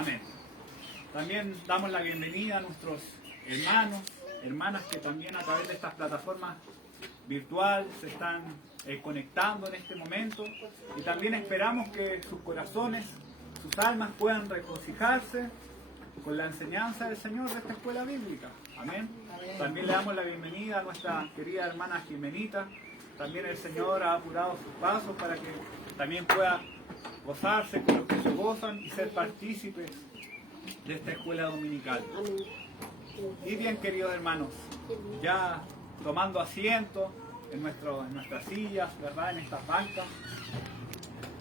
Amén. También damos la bienvenida a nuestros hermanos, hermanas que también a través de estas plataformas virtuales se están conectando en este momento, y también esperamos que sus corazones, sus almas puedan regocijarse con la enseñanza del Señor de esta escuela bíblica. Amén. También le damos la bienvenida a nuestra querida hermana Jimenita. También el Señor ha apurado sus pasos para que también pueda gozarse con los que se gozan y ser partícipes de esta escuela dominical. Y bien, queridos hermanos, ya tomando asiento en nuestras sillas, ¿verdad?, en estas bancas,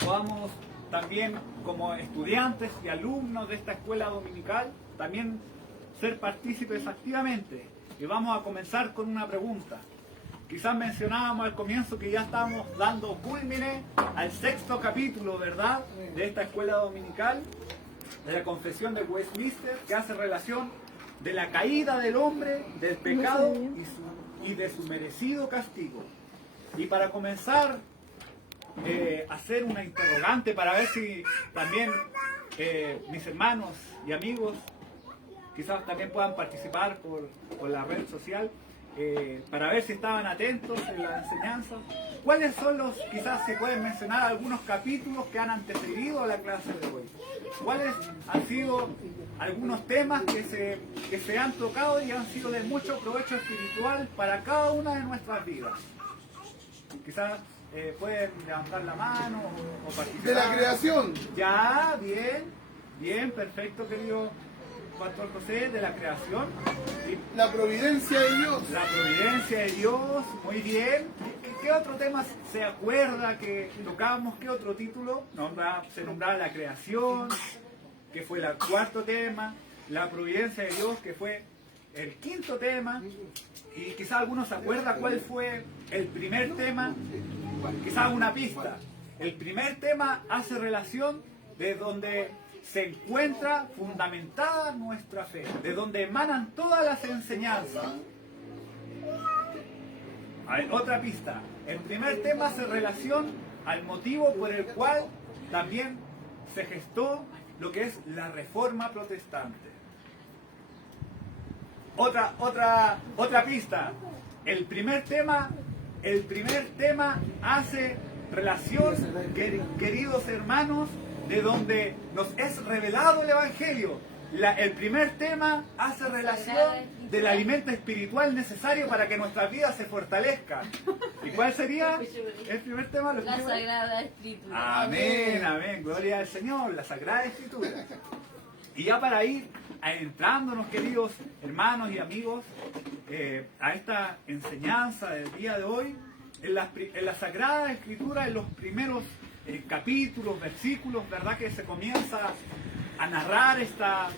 podamos también, como estudiantes y alumnos de esta escuela dominical, también ser partícipes activamente. Y vamos a comenzar con una pregunta. Quizás mencionábamos al comienzo que ya estamos dando culmine al 6º capítulo, ¿verdad?, de esta escuela dominical, de la Confesión de Westminster, que hace relación de la caída del hombre, del pecado y de su merecido castigo. Y para comenzar, hacer una interrogante para ver si también mis hermanos y amigos quizás también puedan participar por la red social, para ver si estaban atentos en la enseñanza. ¿Cuáles son quizás se pueden mencionar algunos capítulos que han antecedido a la clase de hoy? ¿Cuáles han sido algunos temas que se han tocado y han sido de mucho provecho espiritual para cada una de nuestras vidas? Quizás pueden levantar la mano o participar. De la creación. Ya, bien, perfecto, querido Pastor José, de la creación. La providencia de Dios. La providencia de Dios, muy bien. ¿Qué otro tema se acuerda que tocábamos? ¿Qué otro título? Se nombraba la creación, que fue el 4º tema. La providencia de Dios, que fue el 5º tema. Y quizás algunos se acuerdan cuál fue el primer tema. Quizás una pista. El primer tema hace relación de donde se encuentra fundamentada nuestra fe, de donde emanan todas las enseñanzas. A ver, otra pista. El primer tema hace relación al motivo por el cual también se gestó lo que es la Reforma Protestante. Otra pista. El primer tema hace relación, queridos hermanos, de donde nos es revelado el Evangelio. El primer tema hace relación del alimento espiritual necesario para que nuestras vidas se fortalezcan. ¿Y cuál sería el primer tema? La Sagrada Escritura. Amén, gloria al Señor, la Sagrada Escritura. Y ya para ir adentrándonos, queridos hermanos y amigos, a esta enseñanza del día de hoy, en la Sagrada Escritura, en los primeros capítulos, versículos, ¿verdad?, que se comienza a narrar esta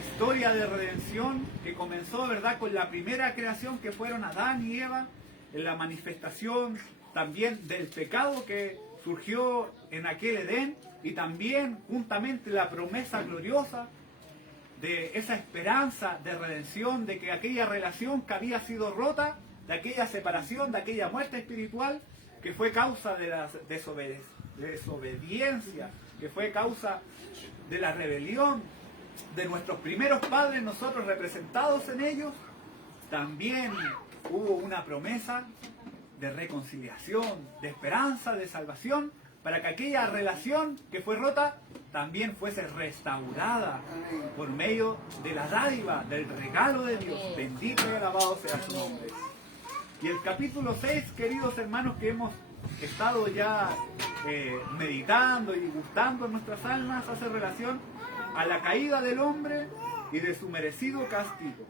historia de redención que comenzó, ¿verdad?, con la primera creación que fueron Adán y Eva, en la manifestación también del pecado que surgió en aquel Edén, y también juntamente la promesa gloriosa de esa esperanza de redención, de que aquella relación que había sido rota, de aquella separación, de aquella muerte espiritual, que fue causa de la desobediencia, que fue causa de la rebelión de nuestros primeros padres, nosotros representados en ellos, también hubo una promesa de reconciliación, de esperanza, de salvación, para que aquella relación que fue rota también fuese restaurada por medio de la dádiva, del regalo de Dios. Bendito y alabado sea su nombre. Y el capítulo 6, queridos hermanos, que hemos estado ya meditando y gustando en nuestras almas, hace relación a la caída del hombre y de su merecido castigo.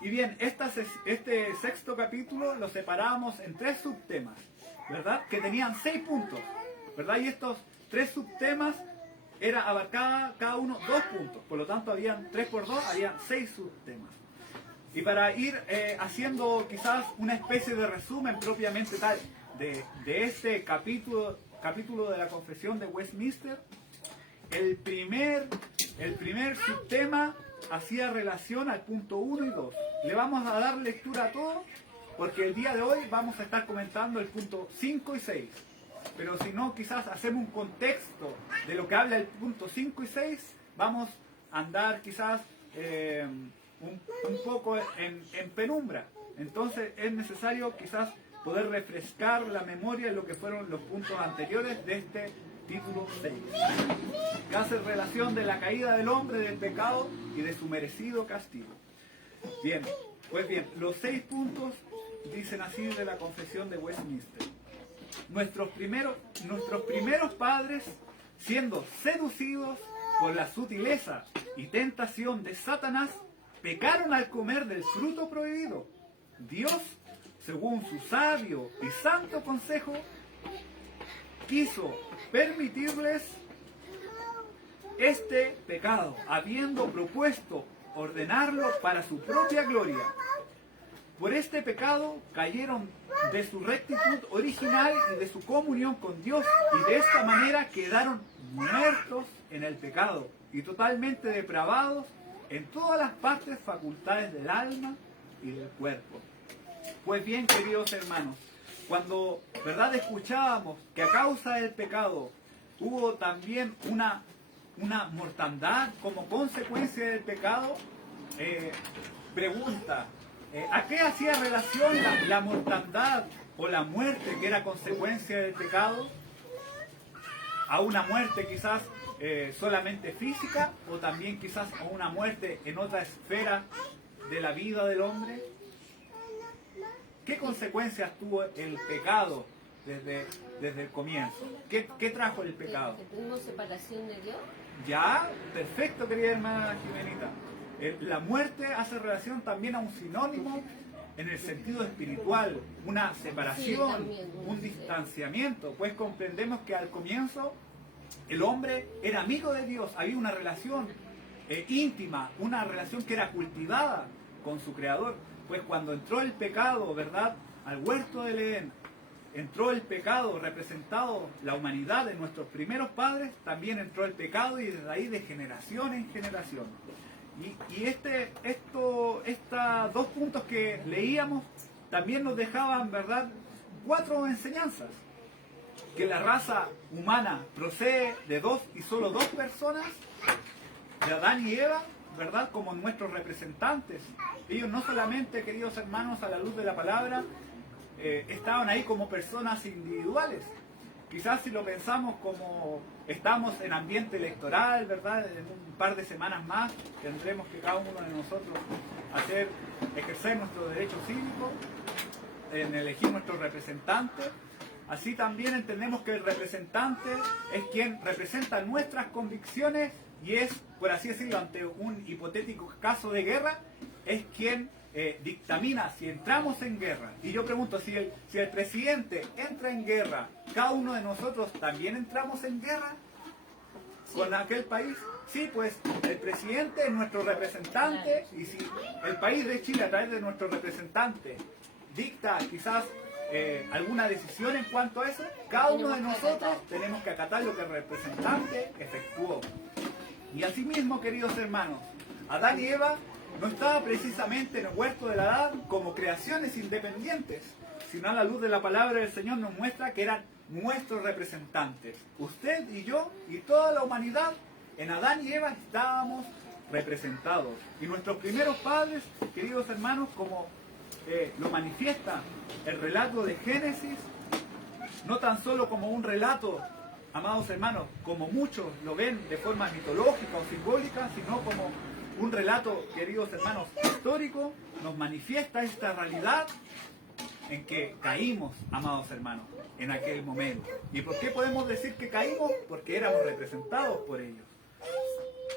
Y bien, este 6º capítulo lo separamos en 3 subtemas, ¿verdad?, que tenían 6 puntos, ¿verdad? Y estos 3 subtemas abarcaba cada uno 2 puntos, por lo tanto habían 3 por 2, habían 6 subtemas. Y para ir haciendo quizás una especie de resumen propiamente tal de este capítulo de la Confesión de Westminster, el primer subtema hacía relación al punto 1 y 2. Le vamos a dar lectura a todo, porque el día de hoy vamos a estar comentando el punto 5 y 6. Pero si no, quizás hacemos un contexto de lo que habla el punto 5 y 6 vamos a andar quizás un poco en penumbra. Entonces es necesario quizás poder refrescar la memoria en lo que fueron los puntos anteriores de este título 6, que hace relación de la caída del hombre, del pecado y de su merecido castigo. Bien, pues bien, los 6 puntos dicen así de la confesión de Westminster. Nuestros primeros padres, siendo seducidos por la sutileza y tentación de Satanás, pecaron al comer del fruto prohibido. Dios, según su sabio y santo consejo, quiso permitirles este pecado, habiendo propuesto ordenarlo para su propia gloria. Por este pecado cayeron de su rectitud original y de su comunión con Dios, y de esta manera quedaron muertos en el pecado y totalmente depravados en todas las partes facultades del alma y del cuerpo. Pues bien, queridos hermanos, cuando escuchábamos que a causa del pecado hubo también una mortandad como consecuencia del pecado, pregunta, ¿a qué hacía relación la mortandad o la muerte que era consecuencia del pecado? ¿A una muerte quizás solamente física, o también quizás a una muerte en otra esfera de la vida del hombre? ¿Qué consecuencias tuvo el pecado desde el comienzo? ¿Qué trajo el pecado? ¿Que tuvimos separación de Dios? Ya, perfecto, querida hermana Jimenita. La muerte hace relación también a un sinónimo en el sentido espiritual, una separación, también, un distanciamiento. Pues comprendemos que al comienzo el hombre era amigo de Dios, había una relación íntima, una relación que era cultivada con su Creador. Pues cuando entró el pecado, ¿verdad?, al huerto del Edén, entró el pecado representado la humanidad de nuestros primeros padres, también entró el pecado, y desde ahí de generación en generación. Y estos 2 puntos que leíamos también nos dejaban, ¿verdad?, 4 enseñanzas. Que la raza humana procede de 2 y solo 2 personas, de Adán y Eva, ¿verdad?, como nuestros representantes. Ellos no solamente, queridos hermanos, a la luz de la palabra, estaban ahí como personas individuales. Quizás si lo pensamos como estamos en ambiente electoral, ¿verdad?, en un par de semanas más tendremos que cada uno de nosotros ejercer nuestro derecho cívico en elegir nuestro representante. Así también entendemos que el representante es quien representa nuestras convicciones y es, por así decirlo, ante un hipotético caso de guerra, es quien dictamina si entramos en guerra. Y yo pregunto, si el presidente entra en guerra, ¿cada uno de nosotros también entramos en guerra con aquel país? Sí, pues el presidente es nuestro representante, y si el país de Chile a través de nuestro representante dicta quizás alguna decisión en cuanto a eso, cada uno de nosotros tenemos que acatar lo que el representante efectuó. Y asimismo, queridos hermanos, Adán y Eva no estaban precisamente en el huerto del Adán como creaciones independientes, sino a la luz de la palabra del Señor nos muestra que eran nuestros representantes. Usted y yo y toda la humanidad, en Adán y Eva estábamos representados. Y nuestros primeros padres, queridos hermanos, como lo manifiesta el relato de Génesis, no tan solo como un relato, amados hermanos, como muchos lo ven de forma mitológica o simbólica, sino como un relato, queridos hermanos, histórico, nos manifiesta esta realidad en que caímos, amados hermanos, en aquel momento. ¿Y por qué podemos decir que caímos? Porque éramos representados por ellos.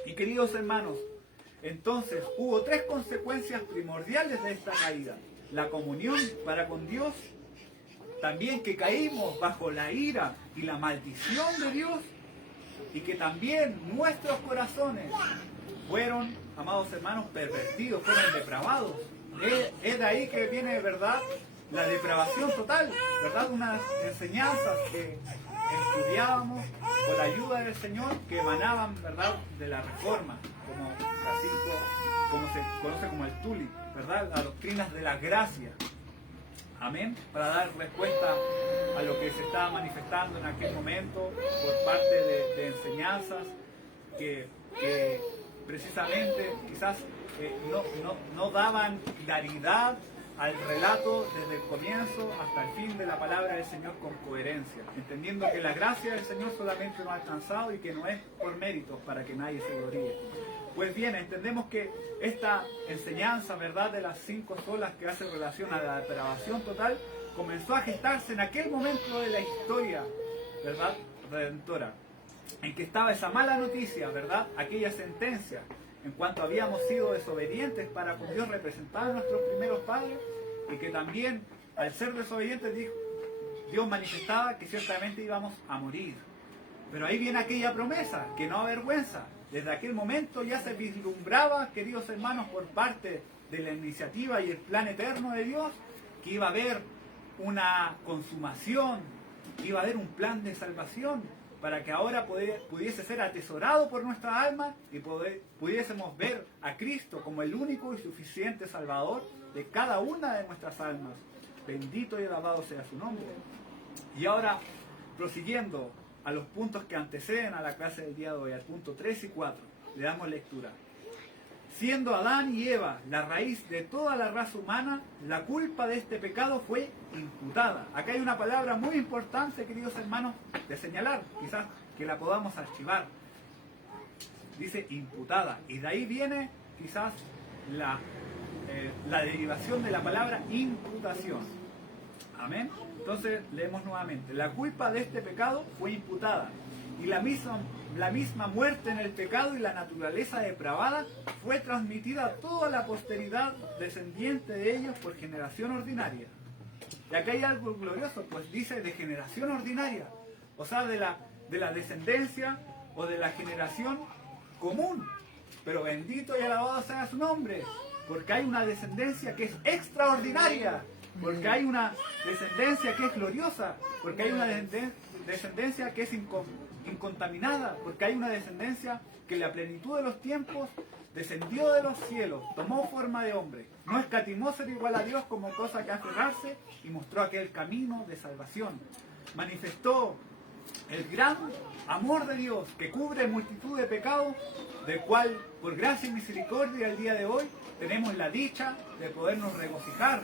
Y queridos hermanos, entonces hubo 3 consecuencias primordiales de esta caída. La comunión para con Dios, también que caímos bajo la ira y la maldición de Dios, y que también nuestros corazones fueron, amados hermanos, pervertidos, fueron depravados. Es de ahí que viene, ¿verdad?, la depravación total, ¿verdad?, unas enseñanzas que estudiábamos con la ayuda del Señor, que emanaban, ¿verdad?, de la Reforma, como se conoce como el Tuli, ¿verdad?, las doctrinas de la gracia. Amén, para dar respuesta a lo que se estaba manifestando en aquel momento por parte de enseñanzas que precisamente quizás no daban claridad al relato desde el comienzo hasta el fin de la palabra del Señor con coherencia, entendiendo que la gracia del Señor solamente nos ha alcanzado y que no es por méritos para que nadie se gloríe. Pues bien, entendemos que esta enseñanza, ¿verdad?, de las 5 solas que hace relación a la depravación total, comenzó a gestarse en aquel momento de la historia, ¿verdad?, redentora, en que estaba esa mala noticia, ¿verdad?, aquella sentencia, en cuanto habíamos sido desobedientes para con Dios representar a nuestros primeros padres, y que también, al ser desobedientes, Dios manifestaba que ciertamente íbamos a morir. Pero ahí viene aquella promesa, que no avergüenza. Desde aquel momento ya se vislumbraba, queridos hermanos, por parte de la iniciativa y el plan eterno de Dios, que iba a haber una consumación, que iba a haber un plan de salvación, para que ahora pudiese ser atesorado por nuestra alma y pudiésemos ver a Cristo como el único y suficiente Salvador de cada una de nuestras almas. Bendito y alabado sea su nombre. Y ahora, prosiguiendo a los puntos que anteceden a la clase del día de hoy, al punto 3 y 4, le damos lectura. Siendo Adán y Eva la raíz de toda la raza humana, la culpa de este pecado fue imputada. Acá hay una palabra muy importante, queridos hermanos, de señalar, quizás que la podamos archivar. Dice imputada, y de ahí viene quizás la derivación de la palabra imputación. Amén. Entonces leemos nuevamente. La culpa de este pecado fue imputada, y la misma muerte en el pecado y la naturaleza depravada fue transmitida a toda la posteridad descendiente de ellos por generación ordinaria. Y acá hay algo glorioso, pues dice de generación ordinaria, o sea, de la descendencia o de la generación común. Pero bendito y alabado sea su nombre, porque hay una descendencia que es extraordinaria, porque hay una descendencia que es gloriosa, porque hay una descendencia que es incontaminada, porque hay una descendencia que en la plenitud de los tiempos descendió de los cielos, tomó forma de hombre, no escatimó ser igual a Dios como cosa que aferrarse y mostró aquel camino de salvación. Manifestó el gran amor de Dios que cubre multitud de pecados, del cual por gracia y misericordia el día de hoy tenemos la dicha de podernos regocijar,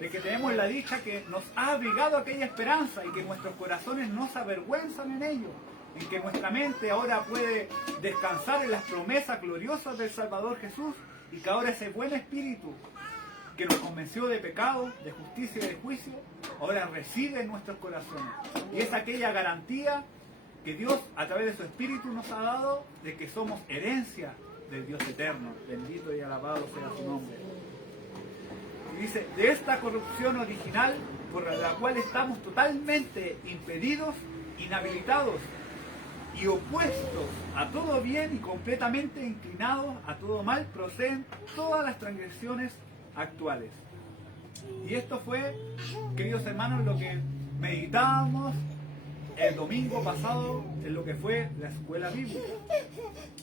de que tenemos la dicha que nos ha abrigado aquella esperanza y que nuestros corazones no se avergüenzan en ello, en que nuestra mente ahora puede descansar en las promesas gloriosas del Salvador Jesús, y que ahora ese buen espíritu que nos convenció de pecado, de justicia y de juicio, ahora reside en nuestros corazones. Y es aquella garantía que Dios a través de su espíritu nos ha dado de que somos herencia del Dios eterno. Bendito y alabado sea su nombre. Y dice, de esta corrupción original por la cual estamos totalmente impedidos, inhabilitados y opuestos a todo bien y completamente inclinados a todo mal, proceden todas las transgresiones actuales. Y esto fue, queridos hermanos, lo que meditábamos el domingo pasado en lo que fue la escuela bíblica,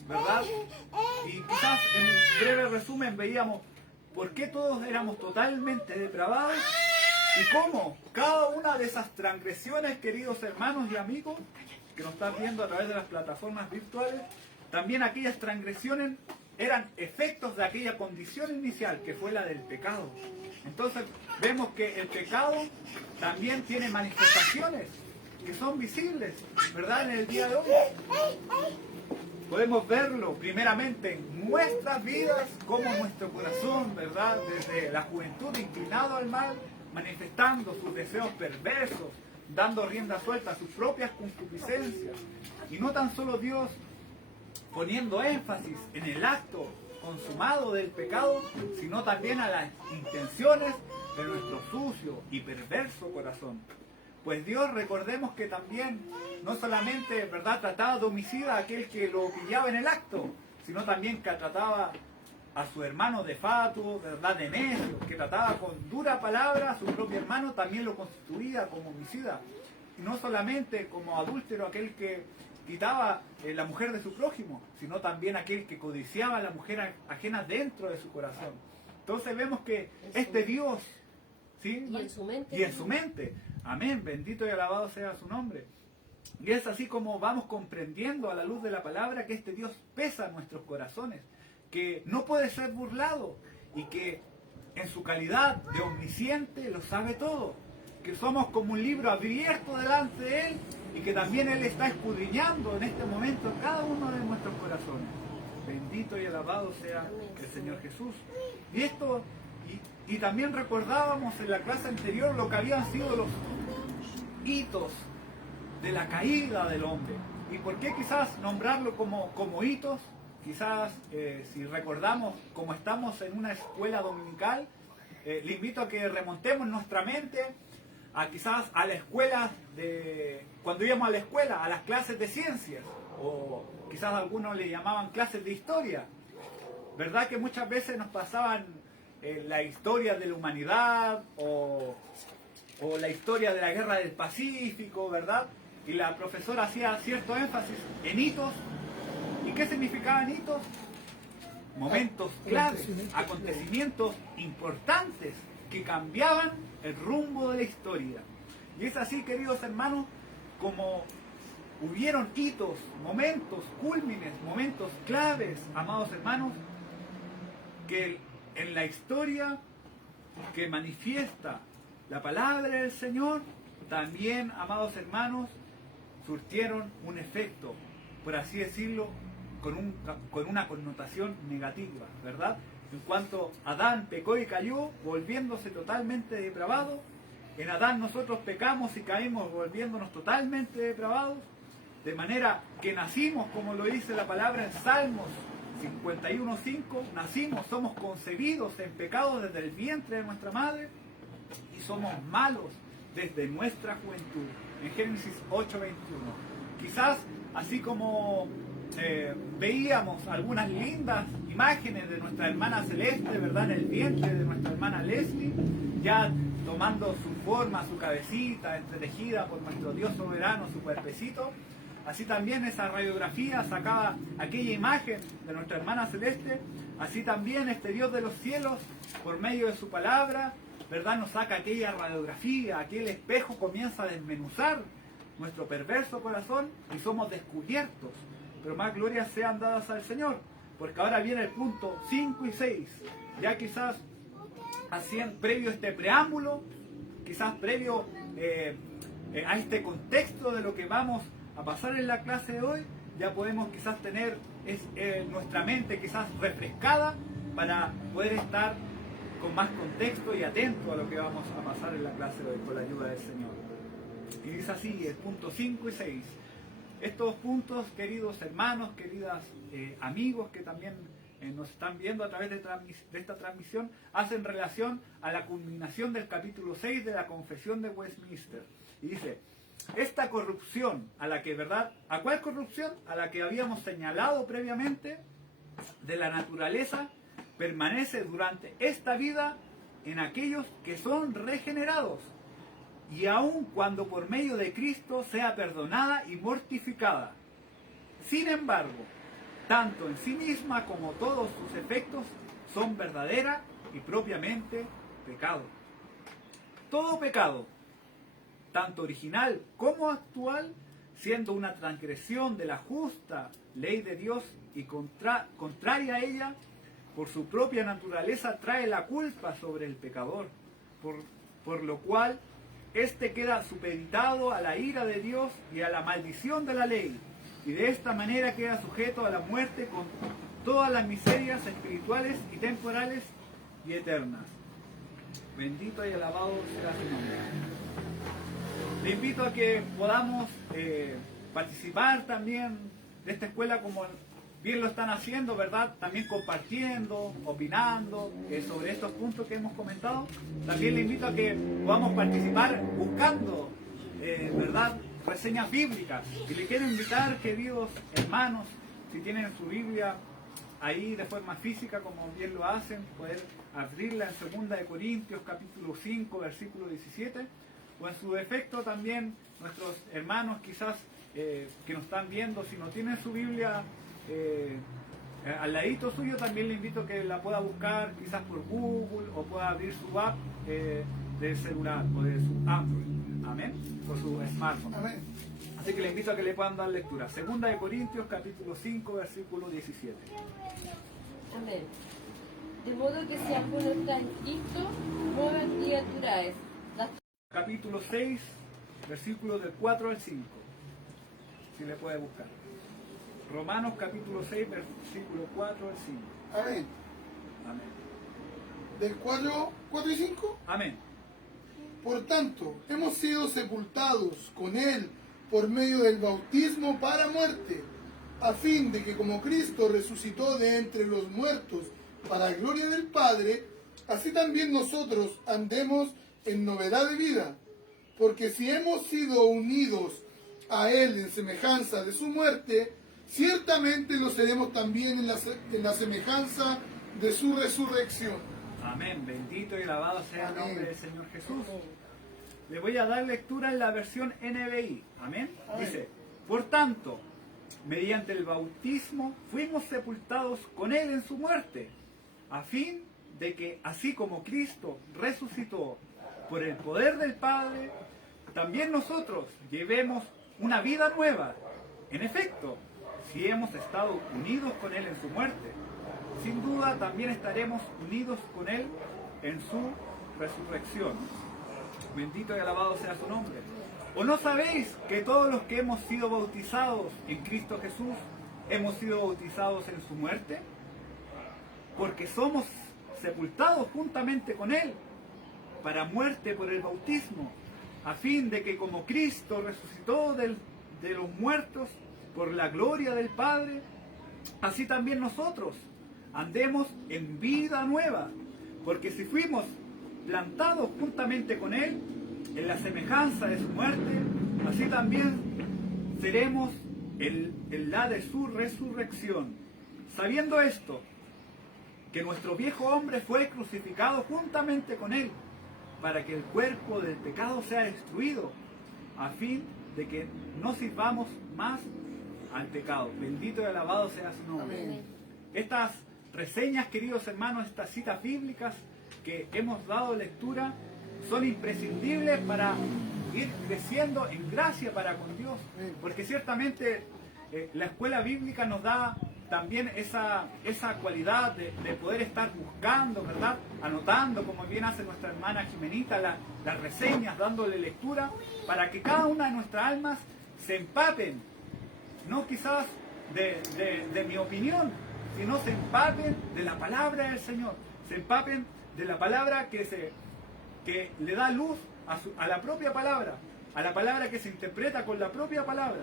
¿verdad? Y quizás en un breve resumen veíamos por qué todos éramos totalmente depravados y cómo cada una de esas transgresiones, queridos hermanos y amigos que nos están viendo a través de las plataformas virtuales, también aquellas transgresiones eran efectos de aquella condición inicial que fue la del pecado. Entonces vemos que el pecado también tiene manifestaciones que son visibles, ¿verdad? En el día de hoy podemos verlo primeramente en nuestras vidas, como nuestro corazón, ¿verdad? Desde la juventud inclinado al mal, manifestando sus deseos perversos, dando rienda suelta a sus propias concupiscencias. Y no tan solo Dios poniendo énfasis en el acto consumado del pecado, sino también a las intenciones de nuestro sucio y perverso corazón. Pues Dios, recordemos que también no solamente, ¿verdad?, trataba de homicida a aquel que lo pillaba en el acto, sino también que trataba a su hermano de fatuo, ¿verdad?, de necio, que trataba con dura palabra a su propio hermano, también lo constituía como homicida. Y no solamente como adúltero aquel que quitaba la mujer de su prójimo, sino también aquel que codiciaba a la mujer ajena dentro de su corazón. Entonces vemos que este Dios, ¿sí? Y en su mente. Y en su mente. Amén, bendito y alabado sea su nombre. Y es así como vamos comprendiendo a la luz de la palabra que este Dios pesa nuestros corazones, que no puede ser burlado y que en su calidad de omnisciente lo sabe todo, que somos como un libro abierto delante de Él y que también Él está escudriñando en este momento cada uno de nuestros corazones. Bendito y alabado sea el Señor Jesús. Y esto, y también recordábamos en la clase anterior lo que habían sido los hitos de la caída del hombre. ¿Y por qué quizás nombrarlo como hitos? Quizás si recordamos, como estamos en una escuela dominical, le invito a que remontemos nuestra mente a quizás a la escuela cuando íbamos a la escuela, a las clases de ciencias, o quizás algunos le llamaban clases de historia. ¿Verdad que muchas veces nos pasaban la historia de la humanidad o la historia de la guerra del Pacífico, ¿verdad? Y la profesora hacía cierto énfasis en hitos. ¿Y qué significaban hitos? Momentos claves, acontecimientos importantes que cambiaban el rumbo de la historia. Y es así, queridos hermanos, como hubieron hitos, momentos cúlmines, momentos claves, amados hermanos, que en la historia que manifiesta la palabra del Señor, también, amados hermanos, surtieron un efecto, por así decirlo, con una connotación negativa, ¿verdad? En cuanto Adán pecó y cayó, volviéndose totalmente depravado, en Adán nosotros pecamos y caímos volviéndonos totalmente depravados, de manera que nacimos, como lo dice la palabra en Salmos 51:5, nacimos, somos concebidos en pecado desde el vientre de nuestra madre y somos malos desde nuestra juventud. En Génesis 8:21. Quizás así como veíamos algunas lindas imágenes de nuestra hermana Celeste, ¿verdad? En el vientre de nuestra hermana Leslie, ya tomando su forma, su cabecita, entretejida por nuestro Dios soberano, su cuerpecito. Así también esa radiografía sacaba aquella imagen de nuestra hermana Celeste. Así también este Dios de los cielos, por medio de su palabra, ¿verdad? Nos saca aquella radiografía, aquel espejo comienza a desmenuzar nuestro perverso corazón y somos descubiertos. Pero más glorias sean dadas al Señor, porque ahora viene el punto 5 y 6. Ya quizás previo a este preámbulo, quizás previo a este contexto de lo que vamos a pasar en la clase de hoy, ya podemos quizás tener nuestra mente quizás refrescada para poder estar con más contexto y atento a lo que vamos a pasar en la clase de hoy con la ayuda del Señor. Y dice así, el punto 5 y 6. Estos puntos, queridos hermanos, queridas amigos que también nos están viendo a través de esta transmisión, hacen relación a la culminación del capítulo 6 de la Confesión de Westminster. Y dice, esta corrupción a la que, ¿verdad? ¿A cuál corrupción? A la que habíamos señalado previamente de la naturaleza, permanece durante esta vida en aquellos que son regenerados, y aun cuando por medio de Cristo sea perdonada y mortificada. Sin embargo, tanto en sí misma como todos sus efectos son verdadera y propiamente pecado. Todo pecado, tanto original como actual, siendo una transgresión de la justa ley de Dios y contraria a ella, por su propia naturaleza trae la culpa sobre el pecador, por lo cual éste queda supeditado a la ira de Dios y a la maldición de la ley, y de esta manera queda sujeto a la muerte con todas las miserias espirituales y temporales y eternas. Bendito y alabado sea su nombre. Le invito a que podamos participar también de esta escuela como bien lo están haciendo, ¿verdad? También compartiendo, opinando sobre estos puntos que hemos comentado. También le invito a que podamos participar buscando, ¿verdad?, reseñas bíblicas. Y le quiero invitar, queridos hermanos, si tienen su Biblia ahí de forma física, como bien lo hacen, poder abrirla en 2 de Corintios, capítulo 5, versículo 17, o en su defecto también nuestros hermanos quizás que nos están viendo, si no tienen su Biblia al ladito suyo, también le invito a que la pueda buscar quizás por Google o pueda abrir su app del celular o de su Android, amén, o su smartphone. Amén. Así que le invito a que le puedan dar lectura. Segunda de Corintios, capítulo 5, versículo 17. Amén. De modo que si alguno está en Cristo, nueva criatura es. Capítulo 6, versículos del 4 al 5. Si le puede buscar. Romanos capítulo 6, versículo 4 al 5. Amén. Amén. Del 4 y 5. Amén. Por tanto, hemos sido sepultados con Él por medio del bautismo para muerte, a fin de que como Cristo resucitó de entre los muertos para gloria del Padre, así también nosotros andemos en novedad de vida. Porque si hemos sido unidos a Él en semejanza de su muerte, ciertamente lo seremos también en la semejanza de su resurrección. Amén. Bendito y alabado sea el Amén. nombre del Señor Jesús. Le voy a dar lectura en la versión NBI. Amén. Amén. Dice, por tanto, mediante el bautismo fuimos sepultados con Él en su muerte, a fin de que, así como Cristo resucitó por el poder del Padre, también nosotros llevemos una vida nueva. En efecto, si hemos estado unidos con Él en su muerte, sin duda también estaremos unidos con Él en su resurrección. Bendito y alabado sea su nombre. ¿O no sabéis que todos los que hemos sido bautizados en Cristo Jesús, hemos sido bautizados en su muerte? Porque somos sepultados juntamente con Él para muerte por el bautismo, a fin de que como Cristo resucitó de los muertos por la gloria del Padre, así también nosotros andemos en vida nueva. Porque si fuimos plantados juntamente con Él en la semejanza de su muerte, así también seremos en la de su resurrección. Sabiendo esto, que nuestro viejo hombre fue crucificado juntamente con Él, para que el cuerpo del pecado sea destruido, a fin de que no sirvamos más al pecado. Bendito y alabado sea su nombre. Amén. Estas reseñas, queridos hermanos, estas citas bíblicas que hemos dado lectura, son imprescindibles para ir creciendo en gracia para con Dios, porque ciertamente la escuela bíblica nos da también esa cualidad de poder estar buscando, ¿verdad? Anotando, como bien hace nuestra hermana Jimenita, las reseñas, dándole lectura, para que cada una de nuestras almas se empapen, no quizás de mi opinión, sino se empapen de la palabra del Señor, se empapen de la palabra que le da luz a la propia palabra, a la palabra que se interpreta con la propia palabra.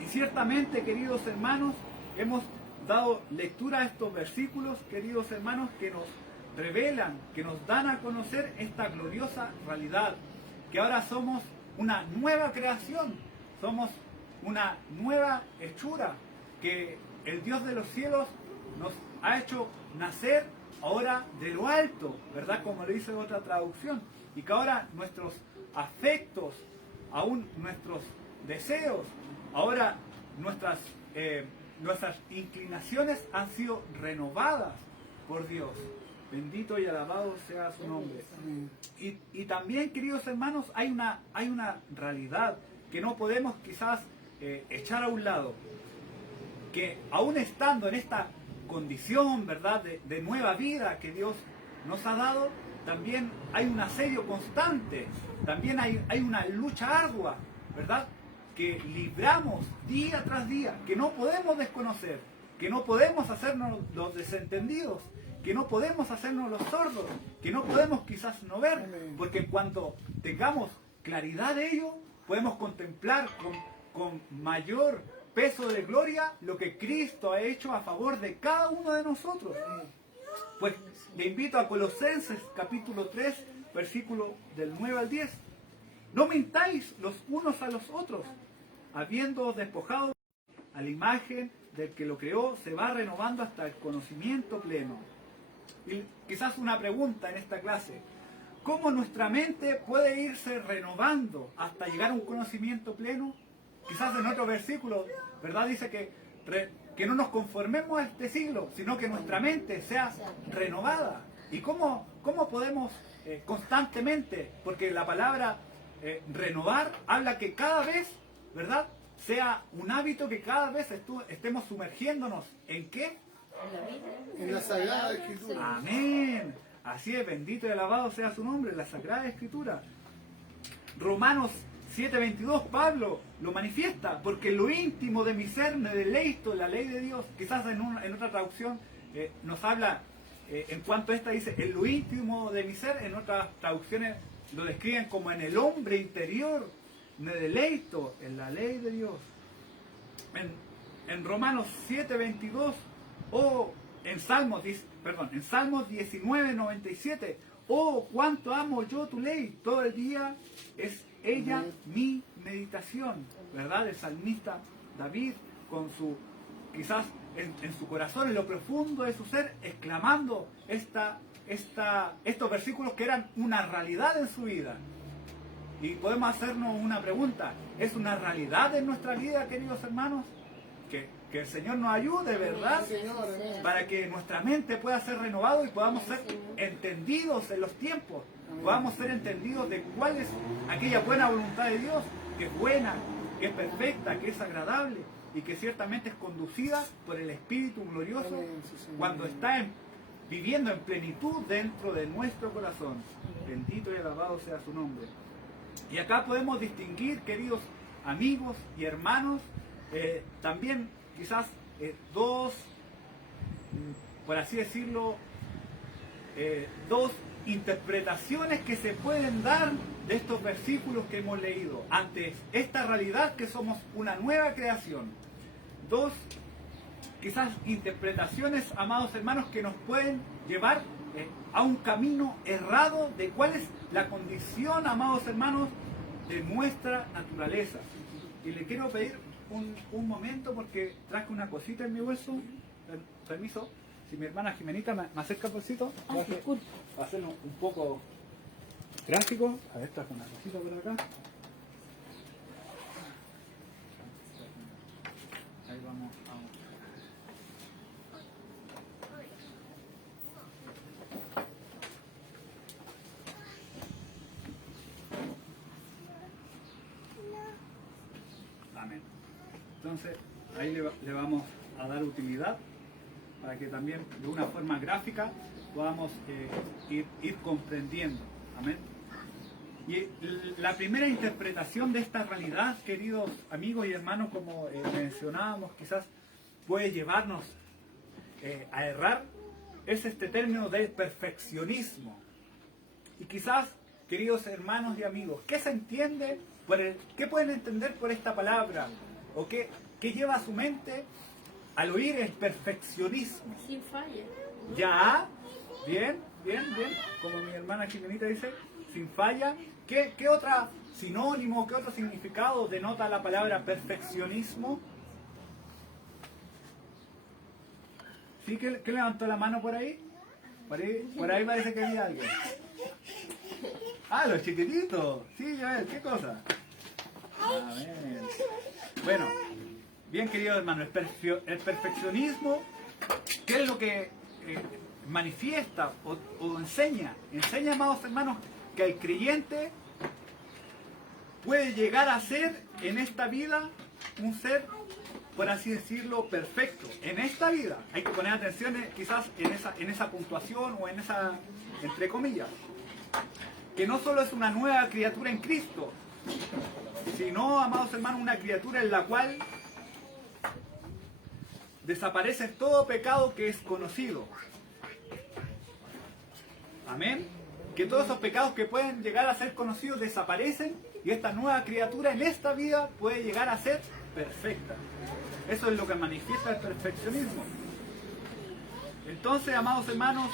Y ciertamente, queridos hermanos, hemos dado lectura a estos versículos, queridos hermanos, que nos revelan, que nos dan a conocer esta gloriosa realidad, que ahora somos una nueva creación, somos una nueva hechura, que el Dios de los cielos nos ha hecho nacer ahora de lo alto, ¿verdad? Como le dice otra traducción, y que ahora nuestros afectos, aún nuestros deseos, ahora nuestras inclinaciones han sido renovadas por Dios. Bendito y alabado sea su nombre. Y también, queridos hermanos, hay una realidad que no podemos quizás echar a un lado, que aún estando en esta condición, ¿verdad?, de nueva vida que Dios nos ha dado, también hay un asedio constante, también hay una lucha ardua, ¿verdad?, que libramos día tras día, que no podemos desconocer, que no podemos hacernos los desentendidos, que no podemos hacernos los sordos, que no podemos quizás no ver, porque cuando tengamos claridad de ello, podemos contemplar con mayor peso de gloria lo que Cristo ha hecho a favor de cada uno de nosotros. Pues le invito a Colosenses capítulo 3, versículo del 9 al 10. No mintáis los unos a los otros, habiéndoos despojado a la imagen del que lo creó, se va renovando hasta el conocimiento pleno. Y quizás una pregunta en esta clase: ¿cómo nuestra mente puede irse renovando hasta llegar a un conocimiento pleno? Quizás en otro versículo, ¿verdad?, dice que no nos conformemos a este siglo, sino que nuestra mente sea renovada. ¿Y cómo podemos constantemente? Porque la palabra renovar habla que cada vez ¿verdad? Sea un hábito que cada vez estemos sumergiéndonos. ¿En qué? En la Biblia. En la Sagrada Escritura. Amén. Así es, bendito y alabado sea su nombre, la Sagrada Escritura. Romanos 7:22, Pablo lo manifiesta, porque en lo íntimo de mi ser me deleito en la ley de Dios. Quizás en otra traducción nos habla, en cuanto a esta dice, en lo íntimo de mi ser, en otras traducciones lo describen como en el hombre interior, me deleito en la ley de Dios. En Romanos 7:22, o en Salmos 19:97, oh, cuánto amo yo tu ley, todo el día es ella mi meditación, ¿verdad? El salmista David, con su, quizás en su corazón, en lo profundo de su ser, exclamando estos versículos que eran una realidad en su vida. Y podemos hacernos una pregunta, ¿es una realidad en nuestra vida, queridos hermanos? Que el Señor nos ayude, ¿verdad? Para que nuestra mente pueda ser renovada y podamos ser entendidos en los tiempos. Podamos ser entendidos de cuál es aquella buena voluntad de Dios, que es buena, que es perfecta, que es agradable y que ciertamente es conducida por el Espíritu glorioso cuando está viviendo en plenitud dentro de nuestro corazón. Bendito y alabado sea su nombre. Y acá podemos distinguir, queridos amigos y hermanos, también quizás dos, por así decirlo, dos interpretaciones que se pueden dar de estos versículos que hemos leído ante esta realidad que somos una nueva creación. Dos, quizás interpretaciones, amados hermanos, que nos pueden llevar a un camino errado de cuál es la condición, amados hermanos, de nuestra naturaleza. Y le quiero pedir un momento porque traje una cosita en mi bolso. Permiso, si mi hermana Jimenita me acerca el bolsito, voy a hacerlo un poco gráfico. A ver, traje una cosita por acá. Ahí vamos. Amén. Entonces, ahí le vamos a dar utilidad para que también de una forma gráfica podamos ir comprendiendo. Amén. Y la primera interpretación de esta realidad, queridos amigos y hermanos, como mencionábamos, quizás puede llevarnos a errar, es este término del perfeccionismo. Y quizás, queridos hermanos y amigos, ¿qué se entiende qué pueden entender por esta palabra? ¿O qué lleva a su mente al oír el perfeccionismo? Sin falla. Ya, bien. Como mi hermana Jimenita dice, sin falla. ¿Qué otro sinónimo, qué otro significado denota la palabra perfeccionismo? ¿Sí? ¿Qué levantó la mano por ahí? Por ahí parece que había alguien. Ah, los chiquititos. Sí, ya ves, ¿qué cosa? Amén. Bueno, bien, queridos hermanos, el perfeccionismo, ¿qué es lo que manifiesta o enseña? Enseña, amados hermanos, que el creyente puede llegar a ser en esta vida un ser, por así decirlo, perfecto. En esta vida hay que poner atención quizás en esa puntuación o en esa, entre comillas, que no solo es una nueva criatura en Cristo, sino, amados hermanos, una criatura en la cual desaparece todo pecado que es conocido. Amén. Que todos esos pecados que pueden llegar a ser conocidos desaparecen y esta nueva criatura en esta vida puede llegar a ser perfecta. Eso es lo que manifiesta el perfeccionismo. Entonces, amados hermanos,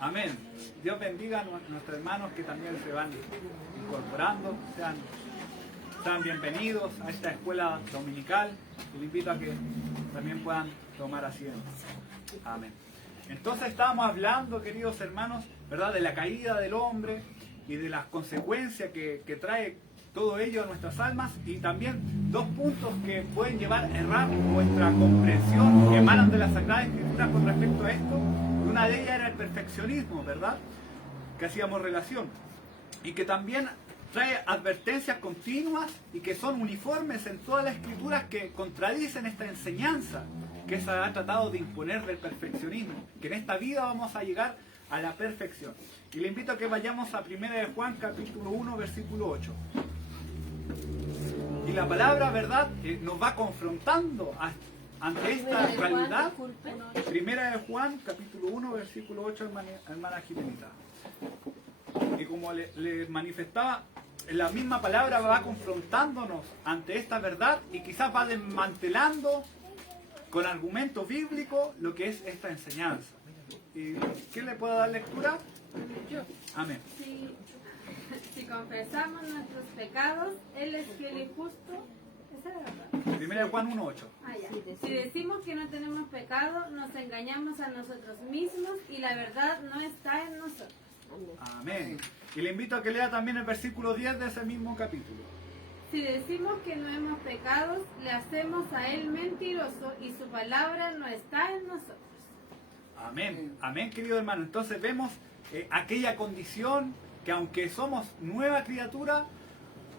amén. Dios bendiga a nuestros hermanos que también se van incorporando. Sean bienvenidos a esta escuela dominical. Les invito a que también puedan tomar asiento. Amén. Entonces estábamos hablando, queridos hermanos, ¿verdad?, de la caída del hombre y de las consecuencias que trae todo ello a nuestras almas, y también dos puntos que pueden llevar a errar nuestra comprensión, que emanan de la Sagrada Escritura con respecto a esto. Una de ellas era el perfeccionismo, ¿verdad?, que hacíamos relación, y que también trae advertencias continuas y que son uniformes en todas las escrituras que contradicen esta enseñanza que se ha tratado de imponer del perfeccionismo, que en esta vida vamos a llegar a la perfección. Y le invito a que vayamos a 1 de Juan capítulo 1 versículo 8. Y la palabra, ¿verdad?, nos va confrontando ante esta realidad. 1 de Juan capítulo 1 versículo 8, hermana Jimenita. Y como le manifestaba, la misma palabra va confrontándonos ante esta verdad y quizás va desmantelando con argumentos bíblicos lo que es esta enseñanza. ¿Y quién le puede dar lectura? Yo. Amén. Si confesamos nuestros pecados, Él es fiel y justo. Esa era la verdad. 1 de Juan 1:8. Ah, ya. Si decimos que no tenemos pecado, nos engañamos a nosotros mismos y la verdad no está en nosotros. Amén. Y le invito a que lea también el versículo 10 de ese mismo capítulo. Si decimos que no hemos pecado, le hacemos a Él mentiroso y su palabra no está en nosotros. Amén. Amén, querido hermano. Entonces vemos aquella condición que aunque somos nueva criatura,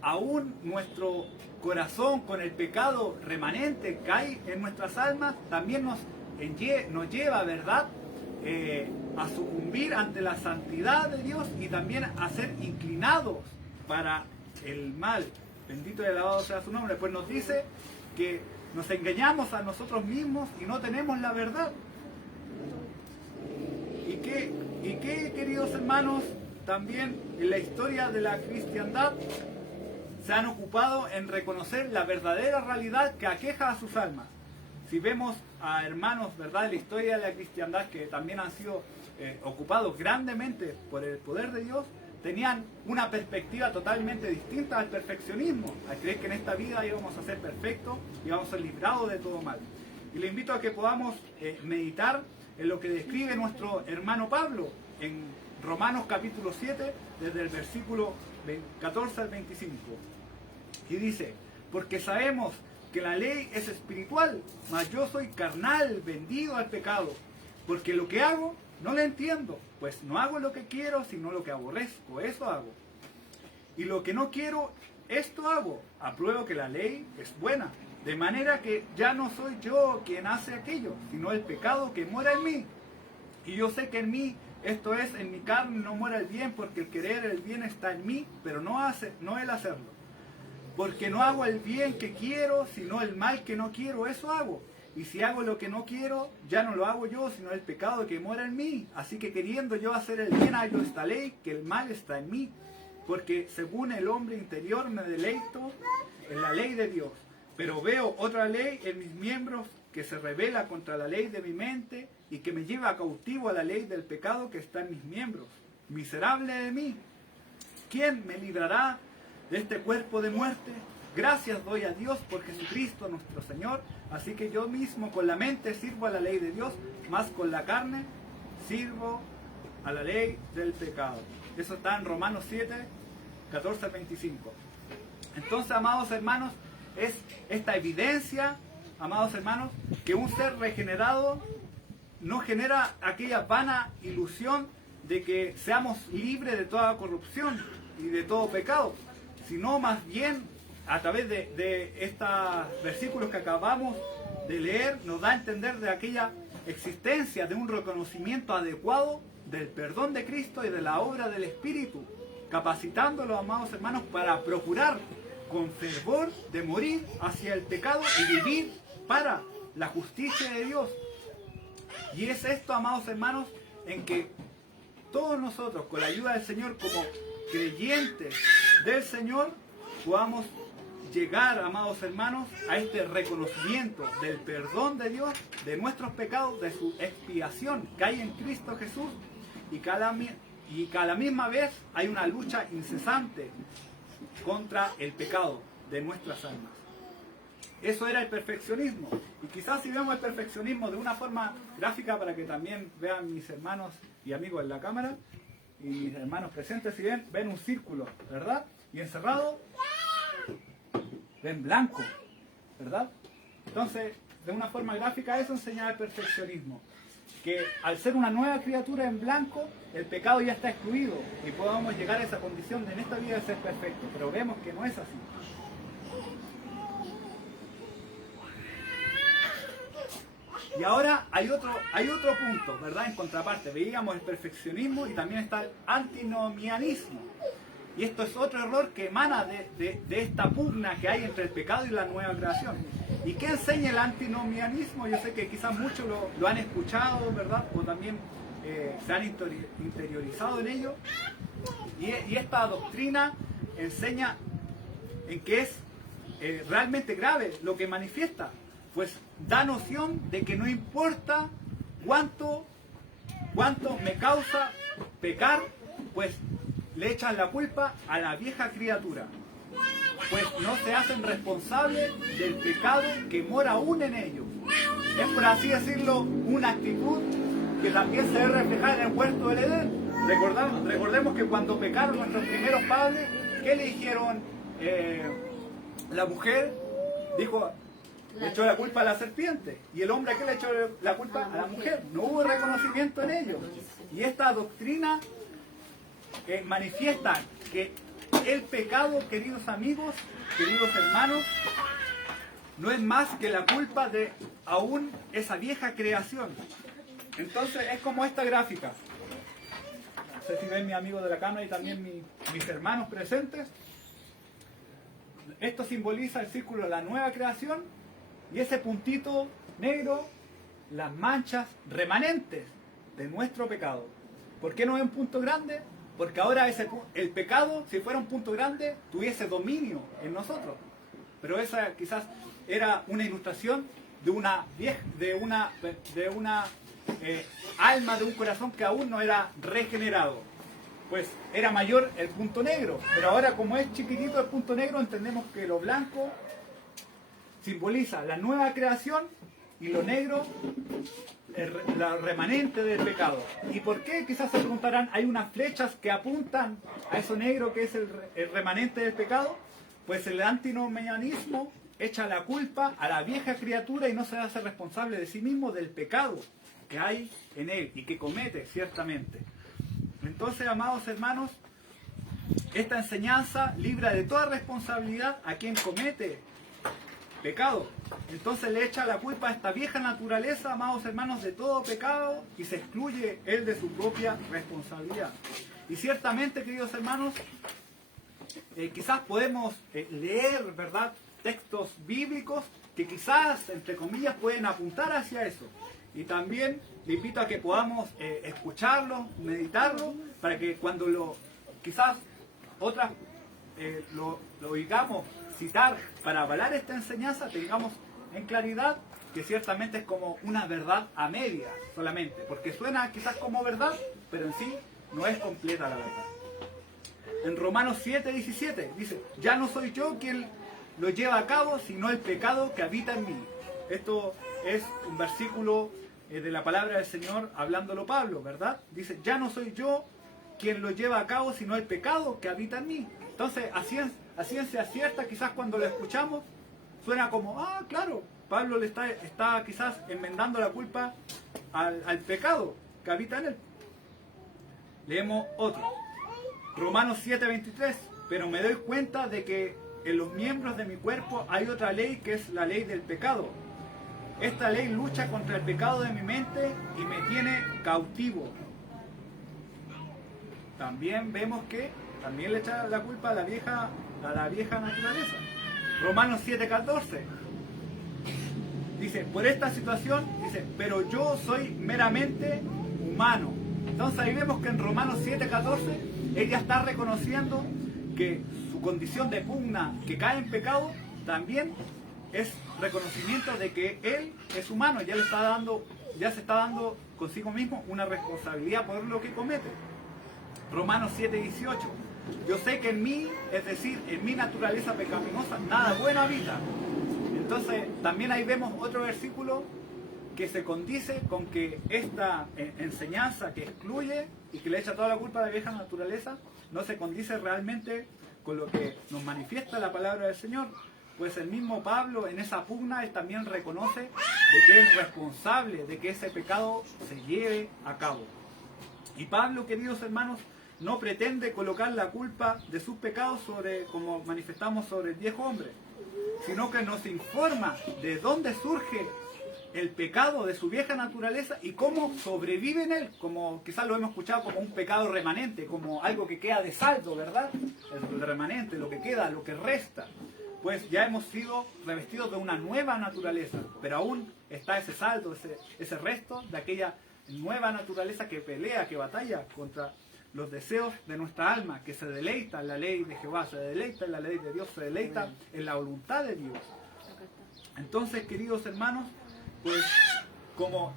aún nuestro corazón con el pecado remanente que hay en nuestras almas, también nos lleva, ¿verdad?, a sucumbir ante la santidad de Dios y también a ser inclinados para el mal. Bendito y alabado sea su nombre. Pues nos dice que nos engañamos a nosotros mismos y no tenemos la verdad. ¿Y qué, queridos hermanos, también en la historia de la cristiandad se han ocupado en reconocer la verdadera realidad que aqueja a sus almas? Si vemos a hermanos, ¿verdad?, de la historia de la cristiandad que también han sido ocupados grandemente por el poder de Dios, tenían una perspectiva totalmente distinta al perfeccionismo, al creer que en esta vida íbamos a ser perfectos y vamos a ser librados de todo mal. Y le invito a que podamos meditar en lo que describe nuestro hermano Pablo en Romanos capítulo 7, desde el versículo 14 al 25. Y dice: porque sabemos que la ley es espiritual, mas yo soy carnal, vendido al pecado, porque lo que hago no lo entiendo, pues no hago lo que quiero, sino lo que aborrezco, eso hago. Y lo que no quiero, esto hago, apruebo que la ley es buena, de manera que ya no soy yo quien hace aquello, sino el pecado que mora en mí. Y yo sé que en mí, esto es, en mi carne no mora el bien, porque el querer el bien está en mí, pero no el hacerlo. Porque no hago el bien que quiero, sino el mal que no quiero, eso hago. Y si hago lo que no quiero, ya no lo hago yo, sino el pecado que mora en mí. Así que queriendo yo hacer el bien, hallo esta ley, que el mal está en mí. Porque según el hombre interior me deleito en la ley de Dios. Pero veo otra ley en mis miembros que se rebela contra la ley de mi mente y que me lleva cautivo a la ley del pecado que está en mis miembros. Miserable de mí, ¿quién me librará de este cuerpo de muerte? Gracias doy a Dios por Jesucristo nuestro Señor. Así que yo mismo con la mente sirvo a la ley de Dios, más con la carne sirvo a la ley del pecado. Eso está en Romanos 7, 14 al 25. Entonces, amados hermanos, es esta evidencia, amados hermanos, que un ser regenerado no genera aquella vana ilusión de que seamos libres de toda corrupción y de todo pecado, sino más bien a través de estos versículos que acabamos de leer, nos da a entender de aquella existencia de un reconocimiento adecuado del perdón de Cristo y de la obra del Espíritu, capacitándolos, amados hermanos, para procurar con fervor de morir hacia el pecado y vivir para la justicia de Dios. Y es esto, amados hermanos, en que todos nosotros, con la ayuda del Señor, como creyentes del Señor, podamos llegar, amados hermanos, a este reconocimiento del perdón de Dios, de nuestros pecados, de su expiación que hay en Cristo Jesús, y que a la misma vez hay una lucha incesante contra el pecado de nuestras almas. Eso era el perfeccionismo. Y quizás si vemos el perfeccionismo de una forma gráfica, para que también vean mis hermanos y amigos en la cámara, y mis hermanos presentes, si ven un círculo, ¿verdad? Y encerrado, ven blanco, ¿verdad? Entonces, de una forma gráfica, eso enseña el perfeccionismo. que al ser una nueva criatura en blanco, el pecado ya está excluido y podamos llegar a esa condición de en esta vida de ser perfecto, pero vemos que no es así. Y ahora hay otro punto, ¿verdad? En contraparte, veíamos el perfeccionismo y también está el antinomianismo. Y esto es otro error que emana de esta pugna que hay entre el pecado y la nueva creación. ¿Y qué enseña el antinomianismo? Yo sé que quizás muchos lo han escuchado, ¿verdad? O también se han interiorizado en ello. Y esta doctrina enseña en que es realmente grave lo que manifiesta. Pues da noción de que no importa cuánto me causa pecar, pues le echan la culpa a la vieja criatura, pues no se hacen responsables del pecado que mora aún en ellos. Es, por así decirlo, una actitud que también se ve reflejada en el huerto del Edén. Recordemos que cuando pecaron nuestros primeros padres, ¿qué le dijeron? La mujer dijo, le echó la culpa a la serpiente. ¿Y el hombre a qué le echó la culpa? A la mujer. No hubo reconocimiento en ello. Y esta doctrina manifiesta que el pecado, queridos amigos, queridos hermanos, no es más que la culpa de aún esa vieja creación. Entonces es como esta gráfica. No sé si ven mi amigo de la cámara y también mis hermanos presentes. Esto simboliza el círculo de la nueva creación y ese puntito negro, las manchas remanentes de nuestro pecado. ¿Por qué no es un punto grande? Porque ahora el pecado, si fuera un punto grande, tuviese dominio en nosotros. Pero esa quizás era una ilustración de una alma, de un corazón que aún no era regenerado. Pues era mayor el punto negro. Pero ahora, como es chiquitito el punto negro, entendemos que lo blanco simboliza la nueva creación y lo negro la remanente del pecado. ¿Y por qué? Quizás se preguntarán, hay unas flechas que apuntan a eso negro que es el remanente del pecado. Pues el antinomianismo echa la culpa a la vieja criatura y no se hace responsable de sí mismo del pecado que hay en él y que comete ciertamente. Entonces, amados hermanos, esta enseñanza libra de toda responsabilidad a quien comete pecado. Entonces le echa la culpa a esta vieja naturaleza, amados hermanos, de todo pecado y se excluye él de su propia responsabilidad. Y ciertamente, queridos hermanos, quizás podemos leer, ¿verdad?, textos bíblicos que quizás, entre comillas, pueden apuntar hacia eso. Y también le invito a que podamos escucharlo, meditarlo, para que cuando quizás otras lo oigamos citar para avalar esta enseñanza, tengamos en claridad que ciertamente es como una verdad a medias solamente, porque suena quizás como verdad, pero en sí no es completa la verdad. En Romanos 7:17 dice, ya no soy yo quien lo lleva a cabo, sino el pecado que habita en mí. Esto es un versículo de la palabra del Señor hablándolo Pablo, ¿verdad? Dice, ya no soy yo quien lo lleva a cabo, sino el pecado que habita en mí. Entonces, a ciencia cierta, quizás cuando lo escuchamos, suena como, claro, Pablo le está quizás enmendando la culpa al pecado que habita en él. Leemos otro. Romanos 7:23. Pero me doy cuenta de que en los miembros de mi cuerpo hay otra ley que es la ley del pecado. Esta ley lucha contra el pecado de mi mente y me tiene cautivo. También vemos que también le echa la culpa a la vieja naturaleza. Romanos 7:14 dice, por esta situación, dice, pero yo soy meramente humano. Entonces ahí vemos que en Romanos 7:14 ella está reconociendo que su condición de pugna, que cae en pecado, también es reconocimiento de que él es humano, ya se está dando consigo mismo una responsabilidad por lo que comete. Romanos 7:18. Yo sé que en mí, es decir, en mi naturaleza pecaminosa, nada bueno habita. Entonces, también ahí vemos otro versículo que se condice con que esta enseñanza que excluye y que le echa toda la culpa a la vieja naturaleza, no se condice realmente con lo que nos manifiesta la palabra del Señor. pues el mismo Pablo en esa pugna, él también reconoce de que es responsable de que ese pecado se lleve a cabo. Y Pablo, queridos hermanos, no pretende colocar la culpa de sus pecados sobre, como manifestamos, sobre el viejo hombre, sino que nos informa de dónde surge el pecado de su vieja naturaleza y cómo sobrevive en él, como quizás lo hemos escuchado como un pecado remanente, como algo que queda de saldo, ¿verdad? El remanente, lo que queda, lo que resta. Pues ya hemos sido revestidos de una nueva naturaleza, pero aún está ese saldo, ese resto de aquella nueva naturaleza que pelea, que batalla contra los deseos de nuestra alma, que se deleita en la ley de Jehová, se deleita en la ley de Dios, se deleita en la voluntad de Dios. Entonces, queridos hermanos, pues como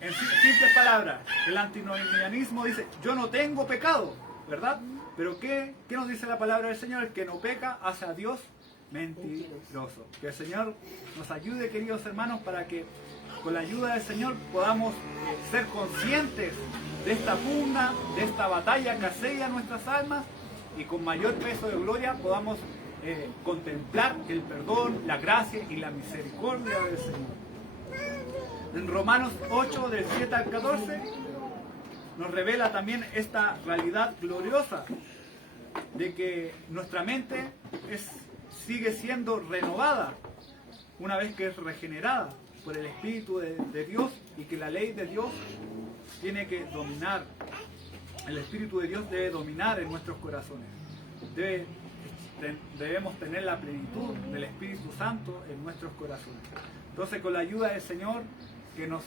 en simples palabras, el antinomianismo dice, yo no tengo pecado, ¿verdad? Pero ¿qué nos dice la palabra del Señor? El que no peca hace a Dios mentiroso. Que el Señor nos ayude, queridos hermanos, para que con la ayuda del Señor podamos ser conscientes de esta pugna, de esta batalla que asedia nuestras almas y con mayor peso de gloria podamos contemplar el perdón, la gracia y la misericordia del Señor. En Romanos 8, del 7 al 14, nos revela también esta realidad gloriosa de que nuestra mente sigue siendo renovada una vez que es regenerada por el Espíritu de Dios y que la ley de Dios tiene que dominar. El Espíritu de Dios debe dominar en nuestros corazones. Debemos tener la plenitud del Espíritu Santo en nuestros corazones. Entonces, con la ayuda del Señor, que nos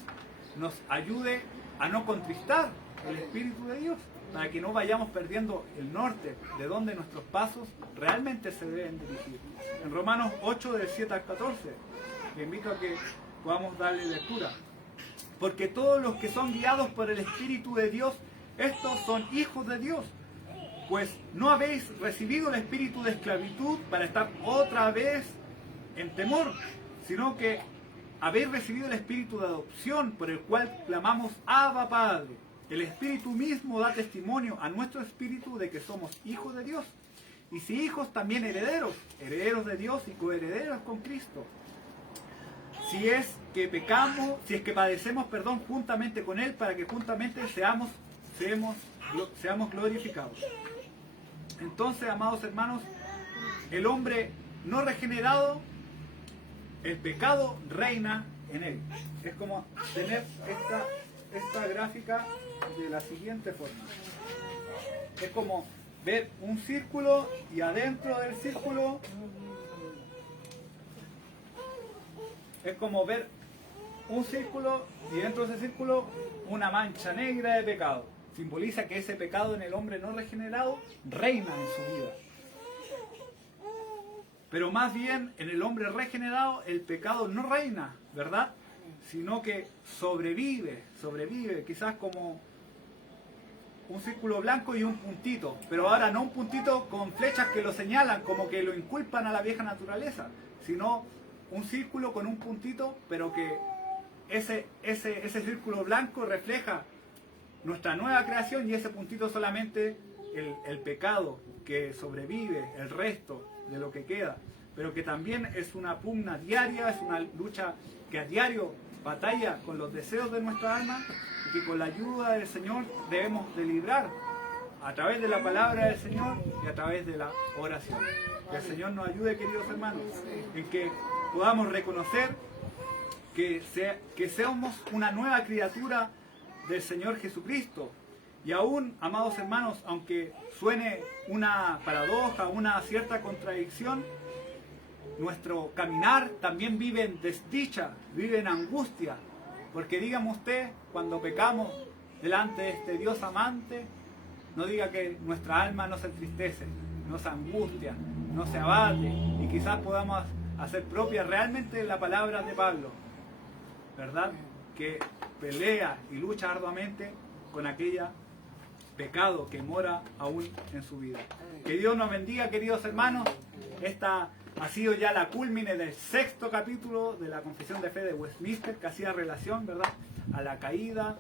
ayude a no contristar el Espíritu de Dios, para que no vayamos perdiendo el norte de donde nuestros pasos realmente se deben dirigir. En Romanos 8, del 7 al 14, les invito a que podamos darle lectura. Porque todos los que son guiados por el Espíritu de Dios, estos son hijos de Dios. Pues no habéis recibido el espíritu de esclavitud para estar otra vez en temor, sino que habéis recibido el espíritu de adopción por el cual clamamos Abba Padre. El Espíritu mismo da testimonio a nuestro espíritu de que somos hijos de Dios. Y si hijos, también herederos, herederos de Dios y coherederos con Cristo. Si es que padecemos, juntamente con Él, para que juntamente seamos glorificados. Entonces, amados hermanos, el hombre no regenerado, el pecado reina en él. Es como tener esta gráfica de la siguiente forma. Es como ver un círculo y adentro del círculo es como ver un círculo y dentro de ese círculo una mancha negra de pecado. Simboliza que ese pecado en el hombre no regenerado reina en su vida. Pero más bien en el hombre regenerado el pecado no reina, ¿verdad? Sino que sobrevive, quizás como un círculo blanco y un puntito, pero ahora no un puntito con flechas que lo señalan, como que lo inculpan a la vieja naturaleza, sino un círculo con un puntito, pero que ese círculo blanco refleja nuestra nueva creación y ese puntito solamente el pecado que sobrevive, el resto de lo que queda, pero que también es una pugna diaria, es una lucha que a diario batalla con los deseos de nuestra alma y que con la ayuda del Señor debemos de librar a través de la palabra del Señor y a través de la oración. Que el Señor nos ayude, queridos hermanos, en que podamos reconocer que seamos una nueva criatura del Señor Jesucristo. Y aún, amados hermanos, aunque suene una paradoja, una cierta contradicción, nuestro caminar también vive en desdicha, vive en angustia. Porque dígame usted, cuando pecamos delante de este Dios amante, no diga que nuestra alma no se entristece, no se angustia, no se abate, y quizás podamos hacer propia realmente la palabra de Pablo, ¿verdad? Que pelea y lucha arduamente con aquella pecado que mora aún en su vida. Que Dios nos bendiga, queridos hermanos. Esta ha sido ya la culmine del 6º capítulo de la Confesión de Fe de Westminster, que hacía relación, ¿verdad?, a la caída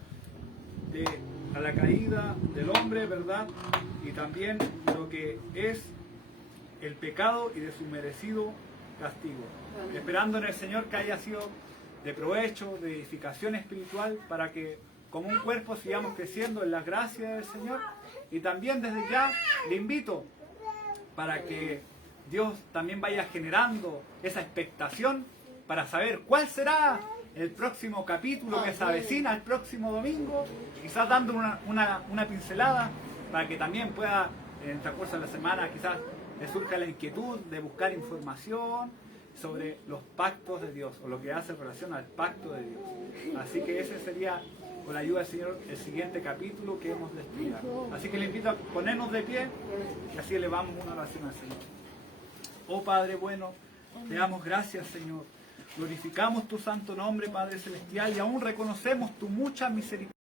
del hombre, ¿verdad?, y también lo que es el pecado y de su merecido castigo. Esperando en el Señor que haya sido de provecho, de edificación espiritual, para que como un cuerpo sigamos creciendo en la gracia del Señor. Y también desde ya le invito para que Dios también vaya generando esa expectación para saber cuál será el próximo capítulo que se avecina el próximo domingo, quizás dando una pincelada para que también pueda, en el transcurso de la semana, quizás le surja la inquietud de buscar información sobre los pactos de Dios o lo que hace relación al pacto de Dios. Así que ese sería, con la ayuda del Señor, el siguiente capítulo que hemos de estudiar. Así que le invito a ponernos de pie y así elevamos una oración al Señor. Oh Padre bueno, te damos gracias, Señor. Glorificamos tu santo nombre, Padre Celestial, y aún reconocemos tu mucha misericordia.